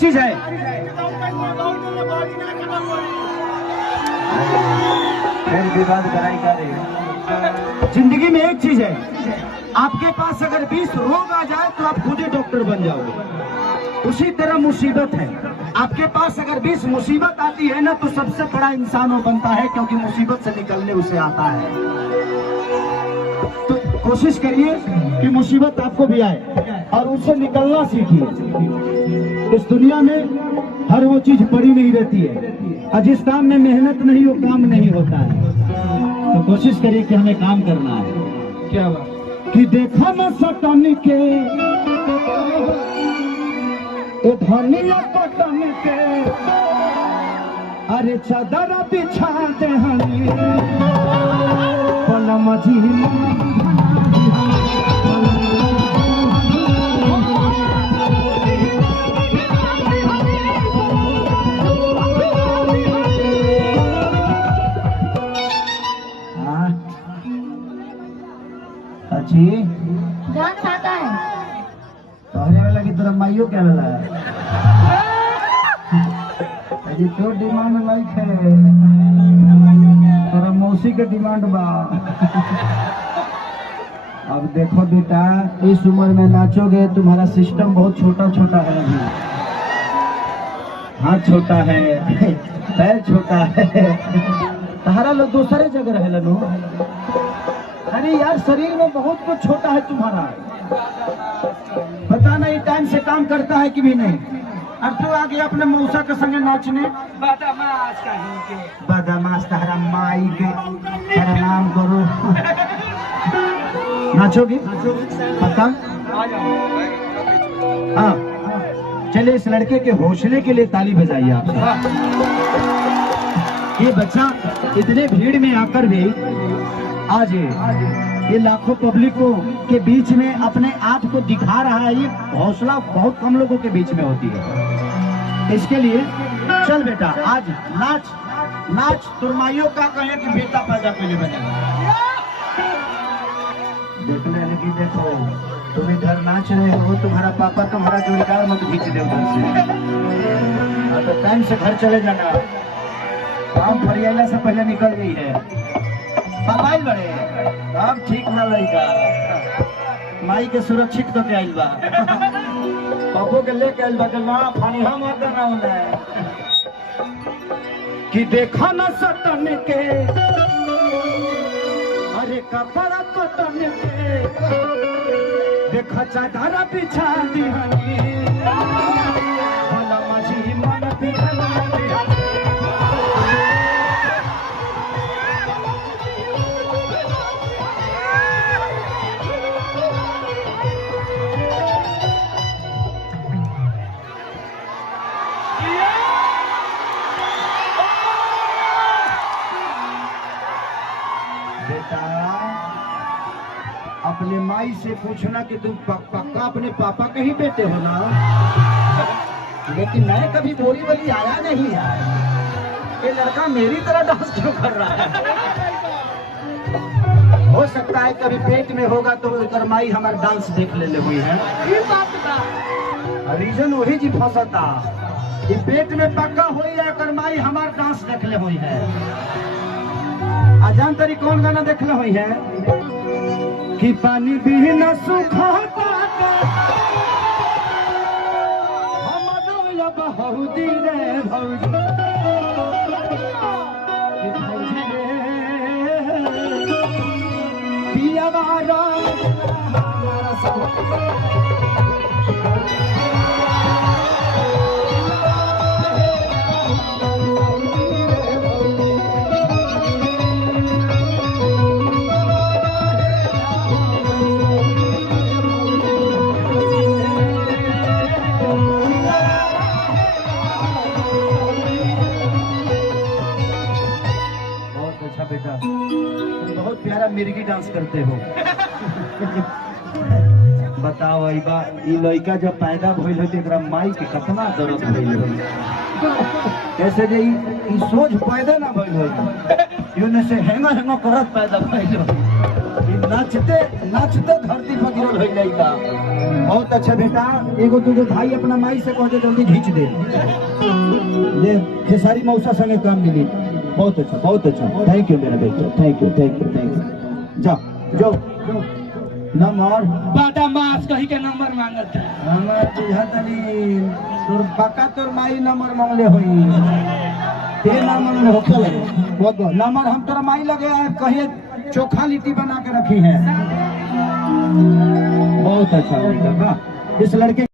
चीज है, फिर विवाद कराई जा रही है। जिंदगी में एक चीज है, आपके पास अगर 20 रोग आ जाए तो आप खुद ही डॉक्टर बन जाओगे। उसी तरह मुसीबत है, आपके पास अगर 20 मुसीबत आती है ना तो सबसे बड़ा इंसान वो बनता है, क्योंकि मुसीबत से निकलने उसे आता है। तो कोशिश करिए कि मुसीबत आपको भी आए और उससे निकलना सीखिए। इस दुनिया में हर वो चीज पड़ी नहीं रहती है, और जिस काम में मेहनत नहीं वो काम नहीं होता है। तो कोशिश करिए कि हमें काम करना है। क्या बात कि देखा न सटन के धनिया पटन के, अरे चादर बिछा दे हनी पलम जी। अच्छी डांस आता है पहले वाला की तरफ माइयो क्या वाला है? अजी तो डिमांड लाइक है, तेरा मौसी के डिमांड बा। अब देखो बेटा, इस उम्र में नाचोगे, तुम्हारा सिस्टम बहुत छोटा छोटा है अभी। हाथ छोटा है, पैर छोटा है, तुम्हारा लोग दूसरे जगह रहे लो। अरे यार, शरीर में बहुत कुछ छोटा है तुम्हारा, पता नहीं टाइम से काम करता है कि भी नहीं। अब तो आ गया अपने मौसा के संगे नाचने। बदमाश तहरा माई के, तेरा नाम करो। नाचोगे पता? हाँ, चलिए इस लड़के के हौसले के लिए ताली बजाइए आप। ये बच्चा इतने भीड़ में आकर भी आज ये लाखों पब्लिकों के बीच में अपने आप को दिखा रहा है। ये हौसला बहुत कम लोगों के बीच में होती है। इसके लिए चल बेटा, आज नाच नाच, तुरमाइयों का कहे कि बेटा पैदा पहले बनेगा। देखने लगी, देखो तुम इधर नाच रहे हो, तुम्हारा पापा तुम्हारा जोड़ीदार मत खींच दे उधर से। तो टाइम से घर चले जाना, काम फरियाला से पहले निकल गई है। मोबाइल बड़े अब ठीक ना लगा, माई के सुरक्षित तो के आइल बा, पापो के लेके आइल बा, ना फानी हम करना होना है। कि देखा न सटन के, अरे कपड़ा कटन के, देखा चादर बिछा दी हनी, भला माझी मन बिछा दी। अपने माई से पूछना कि तुम पक्का अपने पापा के ही बेटे हो ना। लेकिन मैं कभी बोली बोली आया नहीं यार, ये लड़का मेरी तरह डांस क्यों कर रहा है? हो सकता है कभी पेट में होगा तो इधर माई हमारा डांस देख ले हुई है। रीजन वही जी फंसता कि पेट में पक्का हुई है, कर माई हमारा डांस देख ले हुई है। अजान तरी कौन गाना देख ले हुई है कि पानी भी न सुखाता हम बहुदी रे भौजी, पिया बारा बेटा, तुम बहुत प्यारा मिर्गी डांस करते हो। बताओ ये लड़का जब पैदा भइल हो तो माई के कितना दर्द भइल हो, कैसे जे ई सोच पैदा ना भइल हो, यूने से हेंगा हेंगा करत पैदा भइल हो। नाचते नाचते धरती पर गिरल है लड़का। बहुत अच्छा बेटा, एगो तुझे भाई अपना माई से कहते जल्दी खींच दे, ये खेसारी मौसा संगे काम मिली। बहुत अच्छा, बहुत अच्छा, थैंक यू मेरा बेटा, thank you thank you thank you. जाओ जाओ नंबर बाटा मास कही के नंबर मांगत है। हमार बुझातनी तोर पक्का तोर माई नंबर मांगले होई, ते ना मांगले हो चले। बहुत बहुत नंबर हम तोरा माई लगे आए, कहिए चोखा लिट्टी बना के रखी है। बहुत अच्छा लड़का, इस लड़के